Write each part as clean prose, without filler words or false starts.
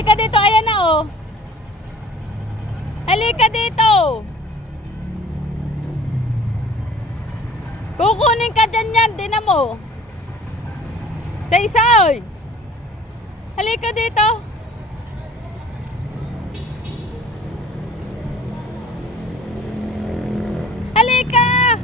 Halika dito, ayan na oh. Halika dito. Kukunin ka dyan yan, tinan mo. Sa isa oy. Halika dito. Halika.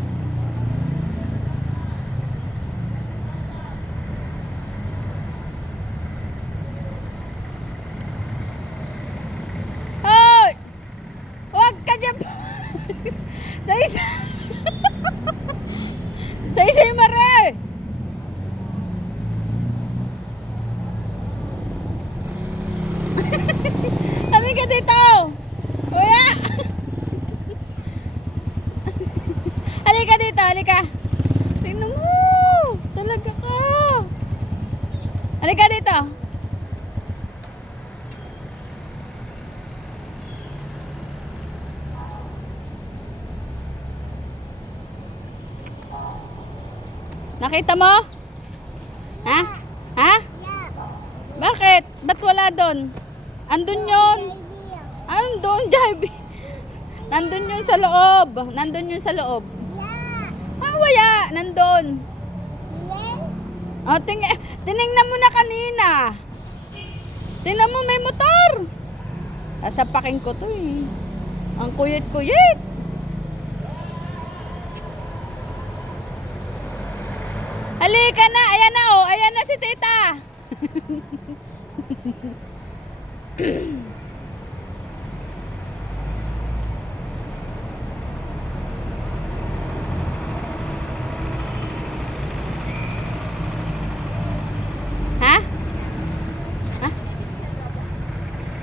Hoy. Huwag ka dyan. Sa isa. Sa isa yung mare. Halika dito. Kuya. Halika dito, halika. Tingnan mo. Talaga ka. Halika dito. Nakita mo? Ha? Ha? Bakit? Ba't wala doon? Andun yun. Andun, Javi. Nandun yun sa loob. Nandun yun sa loob. Ah, wala. Nandun. Oh, tinignan mo na kanina. Tingnan mo, may motor. Sasapakin ko to eh. Ang kuyit-kuyit. Halika na. Ayan na oh. Ayan na si tita.